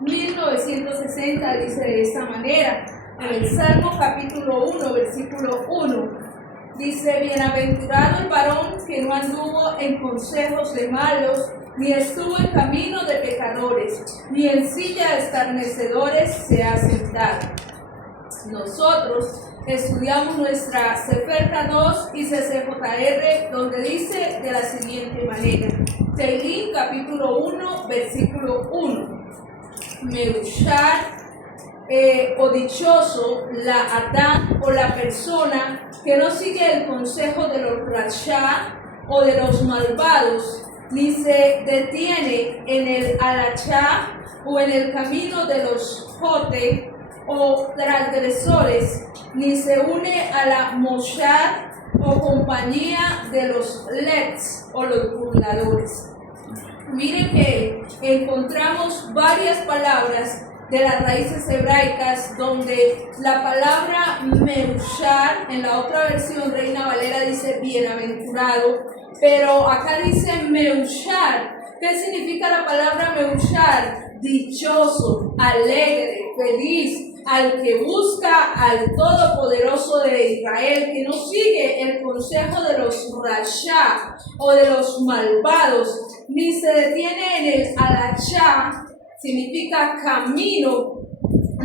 1960 dice de esta manera, en el Salmo capítulo 1, versículo 1, dice: bienaventurado el varón que no anduvo en consejos de malos, ni estuvo en camino de pecadores, ni en silla de escarnecedores se ha sentado. Nosotros estudiamos nuestra Sefer Kadosh y CCJR, donde dice de la siguiente manera: Teilín capítulo 1, versículo 1. Meushar o dichoso la Adán o la persona que no sigue el consejo de los Rasha o de los malvados, ni se detiene en el alachá o en el camino de los jote o transgresores, ni se une a la moshad o compañía de los lets o los burladores. Miren que encontramos varias palabras de las raíces hebraicas donde la palabra meushar, en la otra versión Reina Valera dice bienaventurado, pero acá dice meushar. ¿Qué significa la palabra meushar? Dichoso, alegre, feliz, al que busca al Todopoderoso de Israel, que no sigue el consejo de los rasha o de los malvados, ni se detiene en el alachá, significa camino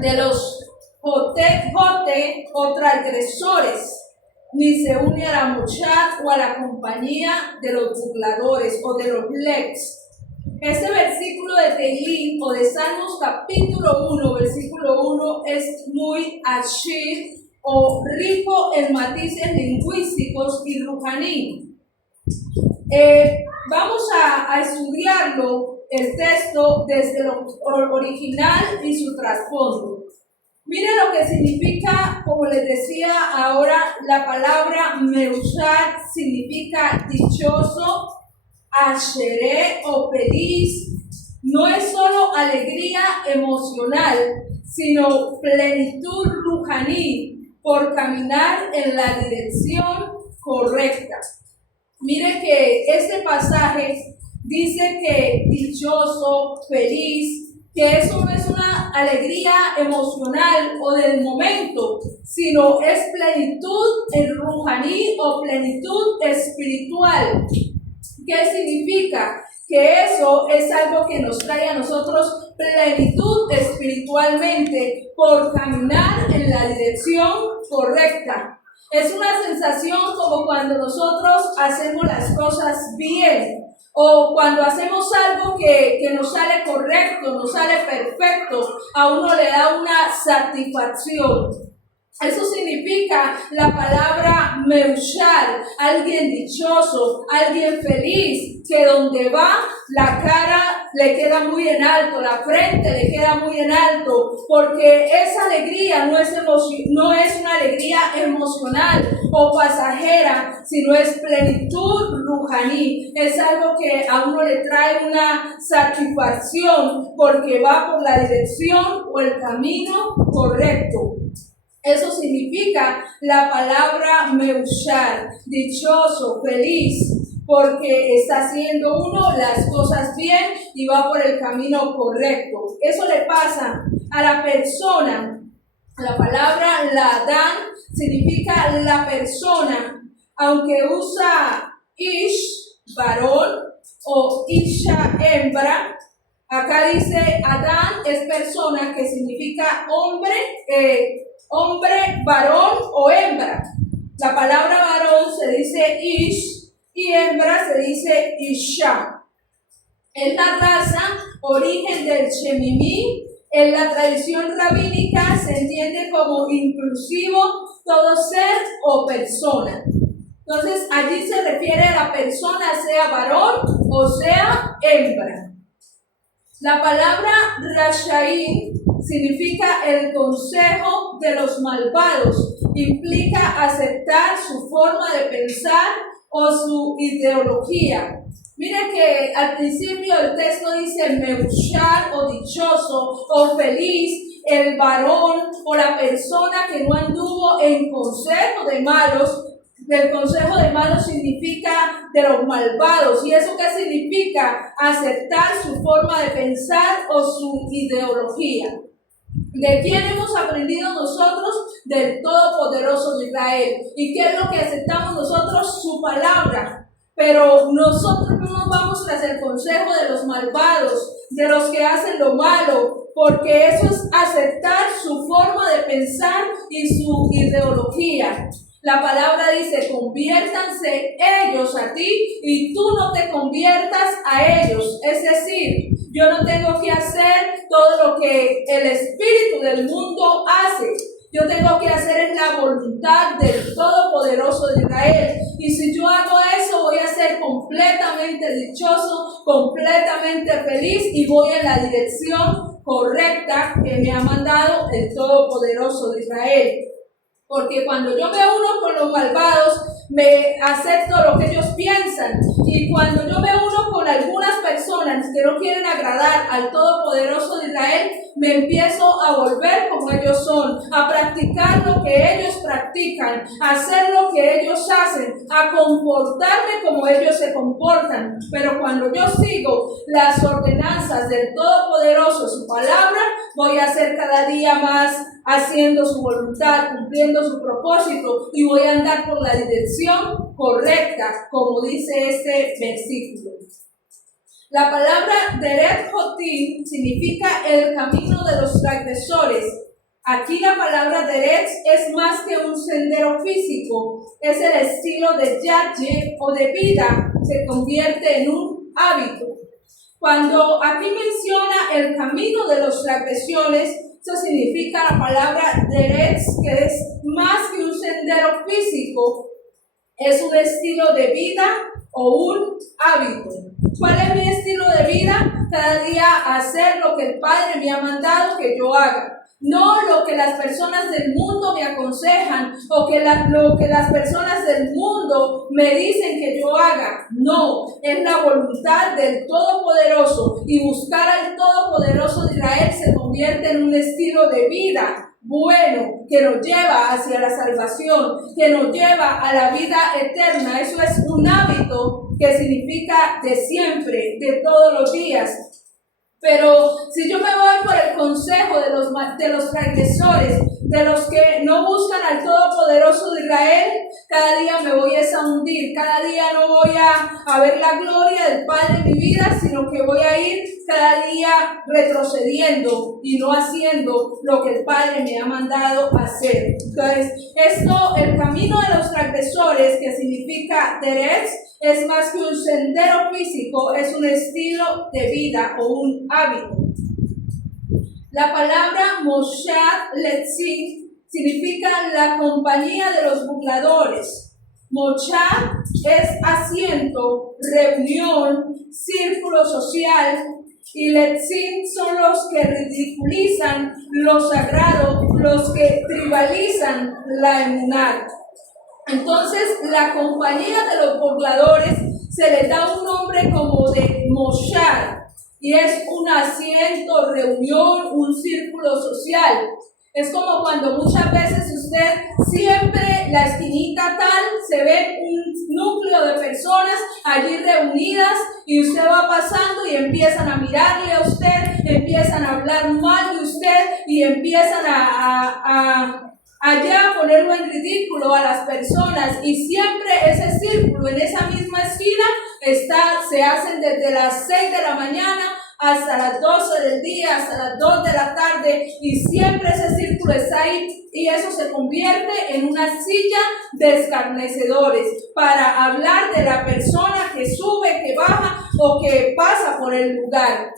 de los jote o transgresores, ni se une a la moshad o a la compañía de los burladores o de los lex. Este versículo de Teilín o de Salmos capítulo 1, versículo 1 es muy ashir o rico en matices lingüísticos y ruhaní. Vamos a estudiarlo, el texto, desde lo original y su trasfondo. Miren lo que significa, como les decía ahora, la palabra meushar significa dichoso, asheré o feliz. No es solo alegría emocional, sino plenitud ruhaní por caminar en la dirección correcta. Mire que este pasaje dice que dichoso, feliz, que eso no es una alegría emocional o del momento, sino es plenitud en ruhaní o plenitud espiritual. ¿Qué significa? Que eso es algo que nos trae a nosotros plenitud espiritualmente por caminar en la dirección correcta. Es una sensación como cuando nosotros hacemos las cosas bien o cuando hacemos algo que nos sale correcto, nos sale perfecto, a uno le da una satisfacción. Eso significa la palabra meushar, alguien dichoso, alguien feliz, que donde va la cara le queda muy en alto, la frente le queda muy en alto, porque esa alegría no es una alegría emocional o pasajera, sino es plenitud ruhaní. Es algo que a uno le trae una satisfacción porque va por la dirección o el camino correcto. Eso significa la palabra meushar, dichoso, feliz, porque está haciendo uno las cosas bien y va por el camino correcto. Eso le pasa a la persona. La palabra ladán significa la persona, aunque usa ish, varón, o isha, hembra. Acá dice Adán es persona, que significa hombre, varón o hembra. La palabra varón se dice ish y hembra se dice isha. Es la raza, origen del shemimí. En la tradición rabínica se entiende como inclusivo todo ser o persona. Entonces allí se refiere a la persona, sea varón o sea hembra. La palabra rashaín significa el consejo de los malvados, implica aceptar su forma de pensar o su ideología. Miren que al principio el texto dice meushar o dichoso o feliz, el varón o la persona que no anduvo en consejo de malos, El consejo de malos significa de los malvados. ¿Y eso qué significa? Aceptar su forma de pensar o su ideología. ¿De quién hemos aprendido nosotros? Del Todopoderoso de Israel. ¿Y qué es lo que aceptamos nosotros? Su palabra. Pero nosotros no nos vamos tras el consejo de los malvados, de los que hacen lo malo, porque eso es aceptar su forma de pensar y su ideología. La palabra dice, conviértanse ellos a ti y tú no te conviertas a ellos. Es decir, yo no tengo que hacer todo lo que el espíritu del mundo hace. Yo tengo que hacer la voluntad del Todopoderoso de Israel. Y si yo hago eso, voy a ser completamente dichoso, completamente feliz y voy en la dirección correcta que me ha mandado el Todopoderoso de Israel. Porque cuando yo me uno con los malvados, me acepto lo que ellos piensan. Y cuando yo me uno con algunas personas que no quieren agradar al Todopoderoso de Israel, me empiezo a volver como ellos son, a practicar lo que ellos practican, a hacer lo que ellos hacen, a comportarme como ellos se comportan. Pero cuando yo sigo las ordenanzas del Todopoderoso, su palabra, voy a ser cada día más haciendo su voluntad, cumpliendo su propósito y voy a andar por la dirección correcta, como dice este versículo. La palabra Deret Jotim significa el camino de los transgresores. Aquí la palabra Deret es más que un sendero físico, es el estilo de yaye o de vida, se convierte en un hábito. Cuando aquí menciona el camino de los transgresores, eso significa la palabra Deret, que es más que un sendero físico, es un estilo de vida o un hábito. ¿Cuál es mi estilo de vida? Cada día hacer lo que el Padre me ha mandado que yo haga. No lo que las personas del mundo me aconsejan o lo que las personas del mundo me dicen que yo haga. No, es la voluntad del Todopoderoso, y buscar al Todopoderoso de Israel se convierte en un estilo de vida bueno, que nos lleva hacia la salvación, que nos lleva a la vida eterna. Eso es un hábito que significa de siempre, de todos los días. Pero si yo me voy por el consejo de los transgresores, de los que no buscan al Todopoderoso de Israel, cada día me voy a hundir, cada día no voy a ver la gloria del Padre en mi vida, sino que voy a ir cada día retrocediendo y no haciendo lo que el Padre me ha mandado hacer. Entonces, el camino de los transgresores, que significa Teretz, es más que un sendero físico, es un estilo de vida o un hábito. La palabra Moshad Letzim significa la compañía de los burladores. Moshad es asiento, reunión, círculo social, y Letzim son los que ridiculizan lo sagrado, los que tribalizan la emuná. Entonces, la compañía de los burladores se le da un nombre como de Moshad, y es un asiento, reunión, un círculo social. Es como cuando muchas veces usted siempre, la esquinita tal, se ve un núcleo de personas allí reunidas y usted va pasando y empiezan a mirarle a usted, empiezan a hablar mal de usted y empiezan allá a ponerlo en ridículo a las personas, y siempre ese círculo en esa misma esquina se hacen desde las 6 de la mañana hasta las 12 del día, hasta las 2 de la tarde, y siempre ese círculo está ahí, y eso se convierte en una silla de escarnecedores para hablar de la persona que sube, que baja o que pasa por el lugar.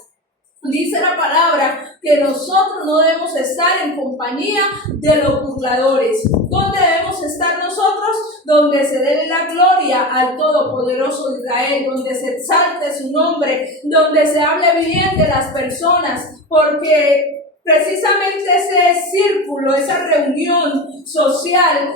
Dice la palabra que nosotros no debemos estar en compañía de los burladores. ¿Dónde debemos estar nosotros? Donde se dé la gloria al Todopoderoso de Israel, donde se exalte su nombre, donde se hable bien de las personas, porque precisamente ese círculo, esa reunión social,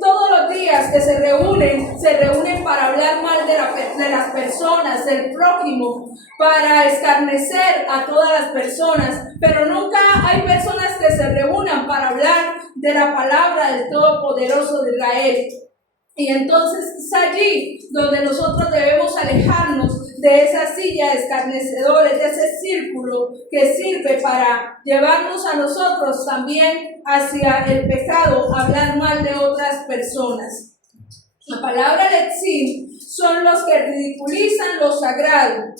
todos los días que se reúnen para hablar mal de las personas, del prójimo, para escarnecer a todas las personas, pero nunca hay personas que se reúnan para hablar de la palabra del Todopoderoso de Israel. Y entonces es allí donde nosotros debemos alejarnos de esa silla de escarnecedores, de ese círculo que sirve para llevarnos a nosotros también hacia el pecado, hablar mal de otras personas. La palabra letzim son los que ridiculizan lo sagrado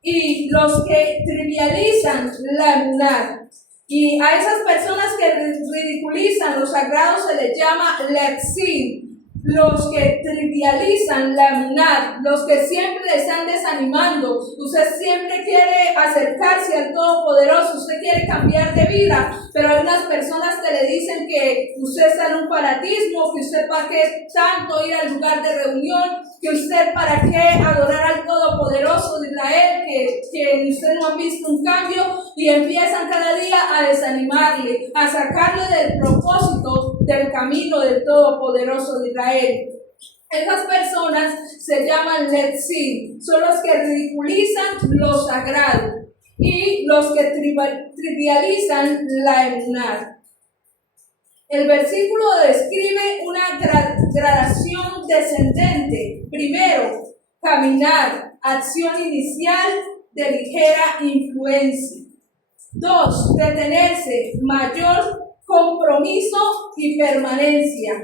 y los que trivializan la emuná. Y a esas personas que ridiculizan lo sagrado se les llama letzim. Los que trivializan la emuná, los que siempre le están desanimando. Usted siempre quiere acercarse al Todopoderoso, usted quiere cambiar de vida, pero hay unas personas que le dicen que usted está en un fanatismo, que usted para qué tanto ir al lugar de reunión, que usted para qué adorar al Todopoderoso de Israel, que usted no ha visto un cambio, y empiezan cada día a desanimarle, a sacarle del propósito del camino del Todopoderoso de Israel. Esas personas se llaman letzim, son los que ridiculizan lo sagrado y los que trivializan la emuná. El versículo describe una gradación descendente. Primero, caminar, acción inicial de ligera influencia. 2, detenerse, mayor compromiso y permanencia.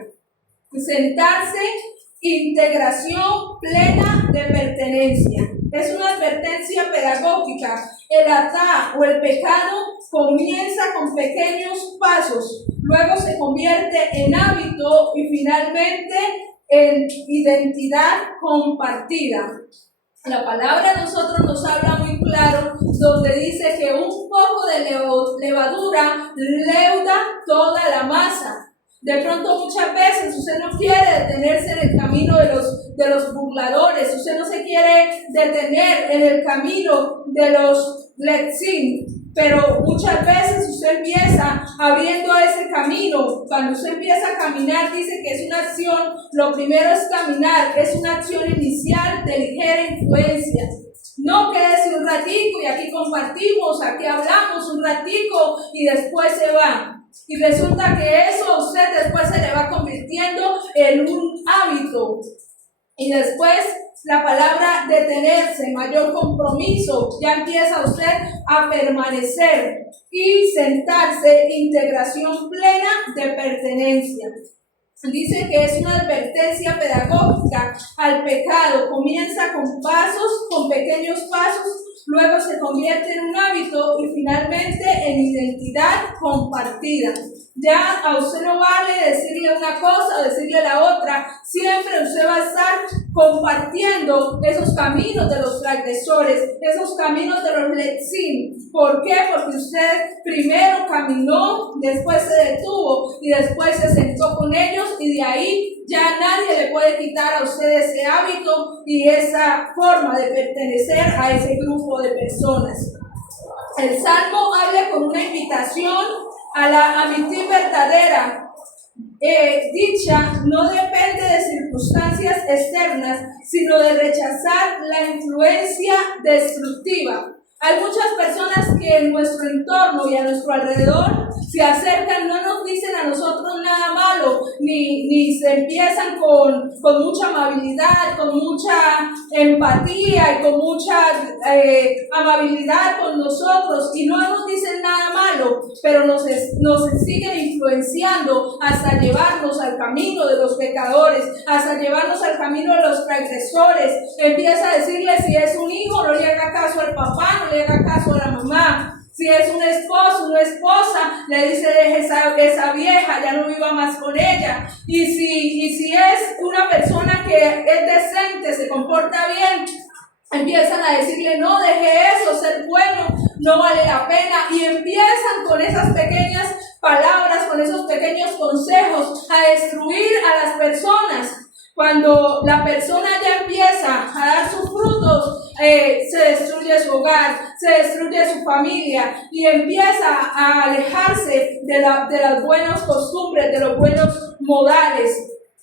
Sentarse, integración plena de pertenencia. Es una advertencia pedagógica. El atá o el pecado comienza con pequeños pasos, luego se convierte en hábito y finalmente en identidad compartida. La palabra de nosotros nos habla muy claro, donde dice que un poco de levadura leuda toda la masa. De pronto muchas veces usted no quiere detenerse en el camino de los burladores, usted no se quiere detener en el camino de los letzim, pero muchas veces usted empieza abriendo ese camino. Cuando usted empieza a caminar, dice que es una acción, lo primero es caminar, es una acción inicial de ligera influencia. No quédese un ratico y aquí compartimos, aquí hablamos un ratico y después se va. Y resulta que eso a usted después se le va convirtiendo en un hábito. Y después la palabra detenerse, mayor compromiso, ya empieza usted a permanecer y sentarse, integración plena de pertenencia. Dice que es una advertencia pedagógica al pecado, comienza con pasos, con pequeños pasos, luego se convierte en un hábito y finalmente en identidad compartida. Ya a usted no vale decirle una cosa o decirle la otra, siempre usted va a estar compartiendo esos caminos de los transgresores, esos caminos de los letzim. ¿Por qué? Porque usted primero caminó, después se detuvo y después se sentó con ellos y de ahí ya nadie le puede quitar a usted ese hábito y esa forma de pertenecer a ese grupo de personas. El Salmo habla con una invitación a la amistad verdadera. Dicha no depende de circunstancias externas, sino de rechazar la influencia destructiva. Hay muchas personas que en nuestro entorno y a nuestro alrededor se acercan, no nos dicen a nosotros nada malo, ni se empiezan con mucha amabilidad, con mucha empatía y con mucha amabilidad con nosotros, y no nos dicen nada malo, pero nos siguen influenciando hasta llevarnos al camino de los pecadores, hasta llevarnos al camino de los transgresores. Empieza a decirle, si es un hijo, no le haga caso al papá, no le haga caso a la mamá. Si es un esposo, una esposa, le dice, deje esa vieja, ya no viva más con ella. Y si es una persona que es decente, se comporta bien, empiezan a decirle, no, deje eso, ser bueno, no vale la pena. Y empiezan con esas pequeñas palabras, con esos pequeños consejos, a destruir a las personas. Cuando la persona ya empieza a dar sus frutos, se destruye su hogar, se destruye su familia y empieza a alejarse de las buenas costumbres, de los buenos modales.